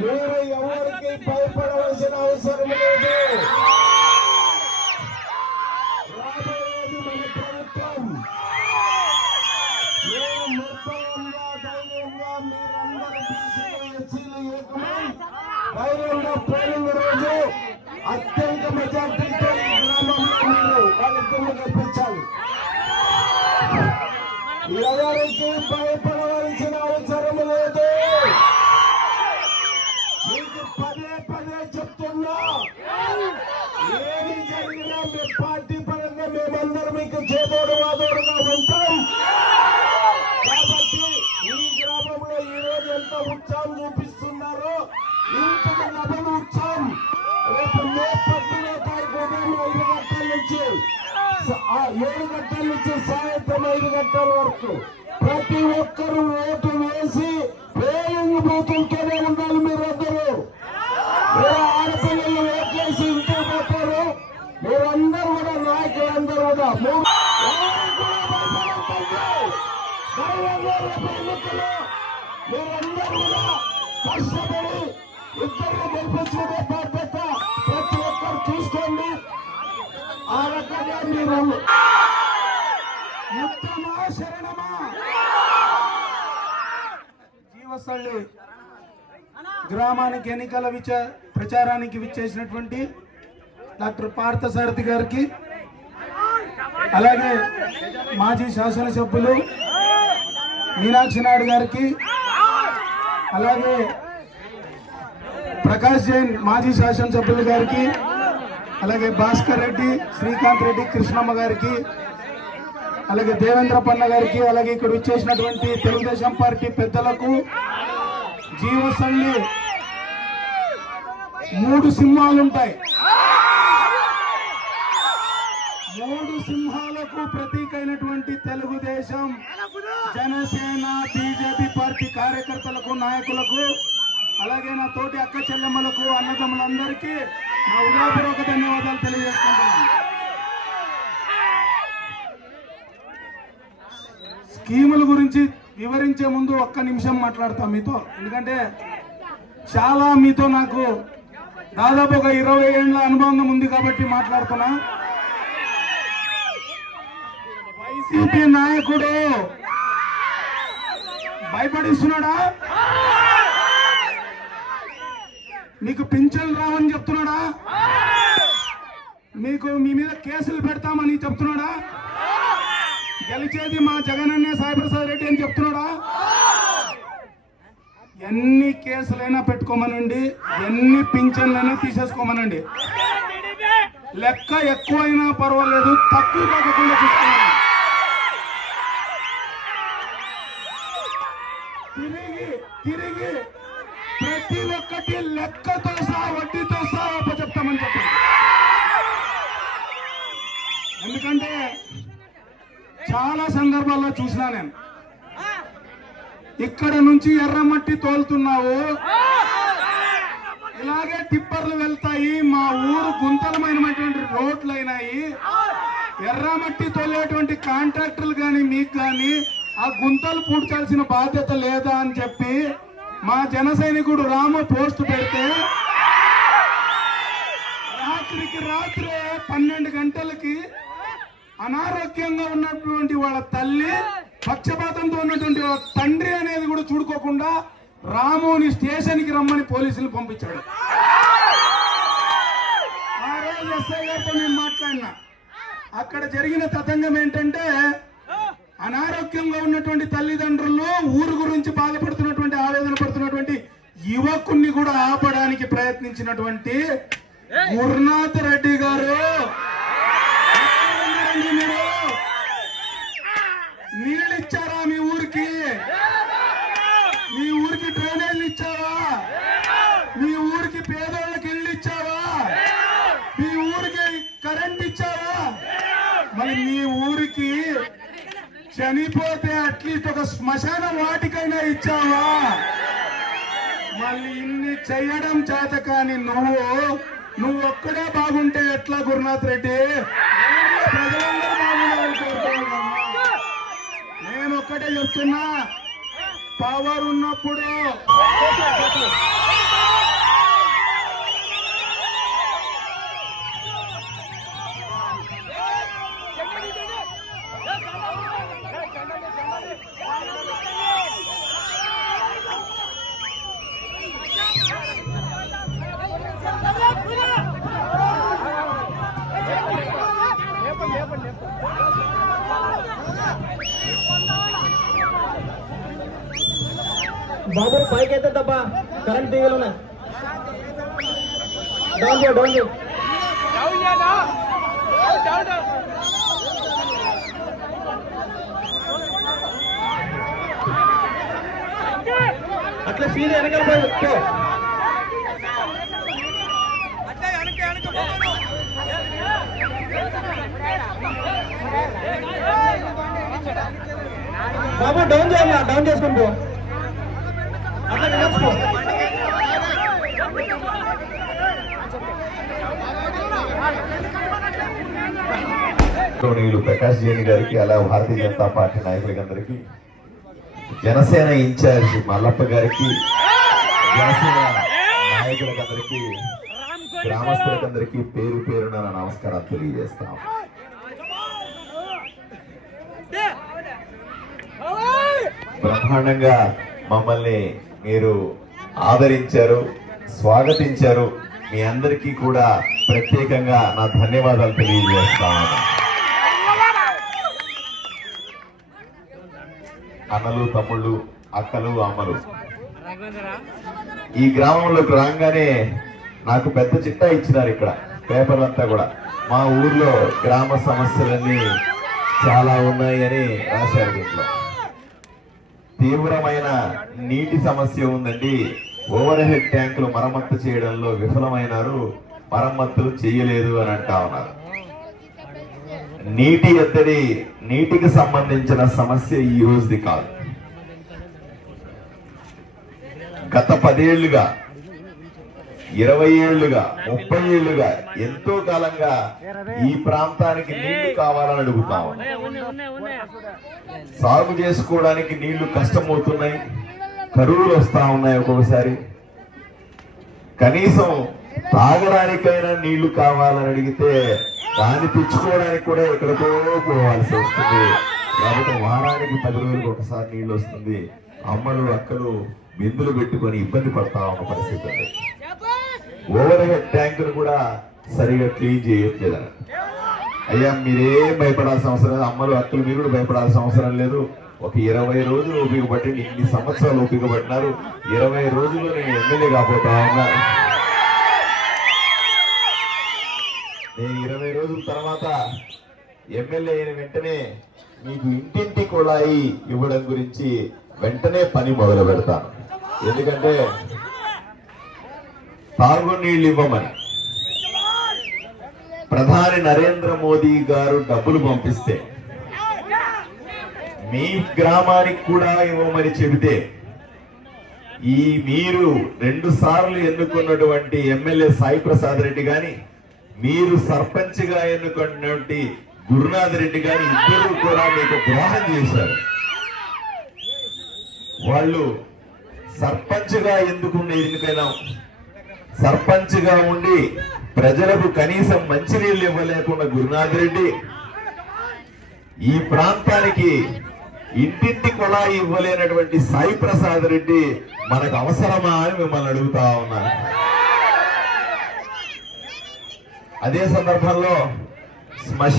మీరు ఎవరికి భయపడవలసిన అవసరం లేదు. రాబోయేది మన ప్రభుత్వం. మీరు నిర్భయంగా ధైర్యంగా మీరందరూ ఎస్సీలు ఏకమై ధైర్యంగా పోలింగ్ రోజు అత్యంత మెజార్టీతో గ్రామంలో మీరు వాళ్ళిద్దరిని గెలిపించాలి. ఎవరికి భయపడవలసిన అవసరం లేదు. మీకు పదే పదే చెప్తున్నా, ఏమి జరిగినా మీ పార్టీ పరంగా మేమందరం మీకు చేదోడు వాదోడుగా ఉంటాం. కాబట్టి ఈ గ్రామంలో ఈ రోజు ఎంత ఉత్సాహం చూపిస్తున్నారో ఇంతకు డబుల్ ఉత్సాహం రేపు మే 15వ తారీఖు ఉదయం 5 గంటల నుంచి 7 గంటల నుంచి సాయంత్రం 5 గంటల వరకు ప్రతి ఒక్కరూ ఓటు వేసి పోలింగ్ బూతులతోనే ఉండాలి. మీరందరూ ఆడపిల్లలు ఓట్లేసి ఇంటికి పోతారు. మీరందరూ కూడా నాయకులందరూ కూడా మీరందరూ కూడా కష్టపడి ఇద్దరిని గెలిపించుకునే బాధ్యత ప్రతి ఒక్కరు తీసుకోండి. ఆ రకంగా మీరు యుద్ధమా శరణమా జీవస్థలి గ్రామానికి ఎన్నికల ప్రచారానికి విచ్చేసినటువంటి డాక్టర్ పార్థసారథి గారికి, అలాగే మాజీ శాసనసభ్యులు మీనాక్షి నాయుడు గారికి, అలాగే ప్రకాష్ జైన్ మాజీ శాసనసభ్యులు గారికి, అలాగే భాస్కర్ రెడ్డి, శ్రీకాంత్ రెడ్డి, కృష్ణమ్మ గారికి, అలాగే దేవేంద్ర పన్న గారికి, అలాగే ఇక్కడ విచ్చేసినటువంటి తెలుగుదేశం పార్టీ పెద్దలకు, జీవసల్లి 3 సింహాలు ఉంటాయి. 3 సింహాలకు ప్రతీక అయినటువంటి తెలుగుదేశం, జనసేన, బీజేపీ పార్టీ కార్యకర్తలకు, నాయకులకు, అలాగే నా తోటి అక్క చెల్లెమ్మలకు, అన్నదమ్ములందరికీ నా హృదయపూర్వక ధన్యవాదాలు తెలియజేసుకుంటున్నాను. స్కీముల గురించి వివరించే ముందు ఒక్క నిమిషం మాట్లాడతాం మీతో. ఎందుకంటే చాలా మీతో నాకు దాదాపు ఒక 20 ఏళ్ల అనుభవం ఉంది కాబట్టి మాట్లాడుతున్నా. వైసీపీ నాయకుడు భయపడిస్తున్నాడా? మీకు పింఛన్లు రావని చెప్తున్నాడా? మీ మీద కేసులు పెడతామని చెప్తున్నాడా? గెలిచేది మా జగనన్నే సాయిప్రసాద్ రెడ్డి అని చెప్తున్నాడా? ఎన్ని కేసులైనా పెట్టుకోమనండి, ఎన్ని పింఛన్లైనా తీసేసుకోమనండి, లెక్క ఎక్కువైనా పర్వాలేదు, తక్కువ కాకుండా చూసుకోమని. తిరిగి ప్రతి ఒక్కటి లెక్కతో సహా వడ్డీతో సహా చెప్తామని చెప్పండి. ఎందుకంటే చాలా సందర్భాల్లో చూసినా నేను, ఇక్కడ నుంచి ఎర్రమట్టి తోలుతున్నావు, ఇలాగే టిప్పర్లు వెళ్తాయి, మా ఊరు గుంతలమైనటువంటి రోడ్లు అయినాయి, ఎర్రమట్టి తోలేటువంటి కాంట్రాక్టర్లు కానీ మీకు కానీ ఆ గుంతలు పూడ్చాల్సిన బాధ్యత లేదా అని చెప్పి మా జన సైనికుడు రాము పోస్ట్ పెడితే రాత్రికి రాత్రే 12 గంటలకి అనారోగ్యంగా ఉన్నటువంటి వాళ్ళ తల్లి, పక్షపాతంతో ఉన్నటువంటి వాళ్ళ తండ్రి అనేది కూడా చూడుకోకుండా రాముని స్టేషన్ కి రమ్మని పోలీసులు పంపించాడు. ఆ రోజు ఎస్ఐ గారితో నేను మాట్లాడినా. అక్కడ జరిగిన తతంగం ఏంటంటే, అనారోగ్యంగా ఉన్నటువంటి తల్లిదండ్రులు, ఊరు గురించి బాధపడుతున్నటువంటి, ఆవేదన పడుతున్నటువంటి యువకుణ్ణి కూడా ఆపడానికి ప్రయత్నించినటువంటి గురునాథ్ రెడ్డి గారు, మీరు నీళ్ళు ఇచ్చారా? మీ ఊరికి డ్రైనేజీలు ఇచ్చావా? మీ ఊరికి పేదోళ్ళకి ఇల్లు ఇచ్చావా? మీ ఊరికి కరెంట్ ఇచ్చావా? మరి మీ ఊరికి చనిపోతే అట్లీస్ట్ ఒక శ్మశాన వాటికైనా ఇచ్చావా? మళ్ళీ ఇన్ని చెయ్యడం చేత కానీ నువ్వు ఒక్కడే బాగుంటే ఎట్లా గురునాథ్ రెడ్డి? ప్రజలందరూ బాగుండాలని కోరుకోవాలి. నేను ఒక్కటే చెప్తున్నా, పవర్ ఉన్నప్పుడు బాబు పైకి అయితే తప్ప కరెంట్ తీగలు డౌన్ చేయ డౌన్ చేయ అట్లా సీన్ వెనకాల పోయి బాబు డౌన్ చేయాలి డౌన్ చేసుకుని పో అట్లా నిలబడుకో ప్రకాష్ జైన్ గారికి అలా భారతీయ జనతా పార్టీ నాయకులందరికీ జనసేన ఇన్ఛార్జ్ మల్లప్ప గారికి జనసేన నాయకులందరికీ గ్రామస్తులందరికీ పేరు పేరున నమస్కారాలు తెలియజేస్తాం. బ్రహ్మాండంగా మమ్మల్ని మీరు ఆదరించారు, స్వాగతించారు. మీ అందరికీ కూడా ప్రత్యేకంగా నా ధన్యవాదాలు తెలియజేస్తాను. అన్నలు, తమ్ముళ్ళు, అక్కలు, అమ్మలు, ఈ గ్రామంలోకి రాగానే నాకు పెద్ద చిట్టా ఇచ్చినారు. ఇక్కడ పేపర్లంతా కూడా మా ఊర్లో గ్రామ సమస్యలన్నీ చాలా ఉన్నాయని రాశారు. దీంట్లో తీవ్రమైన నీటి సమస్య ఉందండి. ఓవర్ హెడ్ ట్యాంకులు మరమ్మత్తు చేయడంలో విఫలమైనారు, మరమ్మతులు చేయలేదు అని అంటా ఉన్నారు. నీటి ఎద్దడి, నీటికి సంబంధించిన సమస్య ఈ రోజుది కాదు. గత 10 ఏళ్లుగా, 20 ఏళ్లుగా, 30 ఏళ్లుగా, ఎంతో కాలంగా ఈ ప్రాంతానికి నీళ్లు కావాలని అడుగుతాం. సాగు చేసుకోవడానికి నీళ్లు కష్టమవుతున్నాయి, కరువులు వస్తా ఉన్నాయి. ఒక్కొక్కసారి కనీసం తాగడానికైనా నీళ్లు కావాలని అడిగితే దాన్ని తెచ్చుకోవడానికి కూడా ఎక్కడికో పోవాల్సి వస్తుంది. కాబట్టి వారానికి 10 రోజులకు ఒకసారి నీళ్లు వస్తుంది. అమ్మలు, అక్కలు బిందులు పెట్టుకొని ఇబ్బంది పడతా ఉన్న పరిస్థితి ఉంది. ఓవర్ హెడ్ ట్యాంకులు కూడా సరిగా క్లీన్ చేయట్లేదని. అయ్యా మీరేం భయపడాల్సిన అవసరం లేదు, అమ్మలు, అక్కలు మీరు కూడా భయపడాల్సిన అవసరం లేదు. ఒక 20 రోజులు ఓపిక పట్టి, ఇన్ని సంవత్సరాలు ఓపిక పట్టినారు. 20 రోజుల్లో నేను ఎమ్మెల్యే కాబోతా ఉన్నా. నేను 20 రోజుల తర్వాత ఎమ్మెల్యే అయిన వెంటనే మీకు ఇంటింటి కుళాయి ఇవ్వడం గురించి వెంటనే పని మొదలు పెడతాను. ఎందుకంటే తాగునీళ్ళు ఇవ్వమని ప్రధాని నరేంద్ర మోదీ గారు డబ్బులు పంపిస్తే మీ గ్రామానికి కూడా ఇవ్వమని చెబితే ఈ మీరు 2 సార్లు ఎన్నుకున్నటువంటి ఎమ్మెల్యే సాయి ప్రసాద్ రెడ్డి గాని, మీరు సర్పంచ్ గా ఎన్నుకున్నటువంటి గురునాథ్ రెడ్డి గాని ఇద్దరు కూడా మీకు ద్రోహం చేశారు. వాళ్ళు సర్పంచ్ గా ఎన్నికైనా సర్పంచ్ గా ఉండి ప్రజలకు కనీసం మంచినీళ్ళు ఇవ్వలేకుండా గురునాథ్ రెడ్డి, ఈ ప్రాంతానికి ఇంటింటి కుళాయి ఇవ్వలేనటువంటి సాయి ప్రసాద్ రెడ్డి మనకు అవసరమా అని మిమ్మల్ని అడుగుతా ఉన్నా. అదే సందర్భంలో శ్మశాన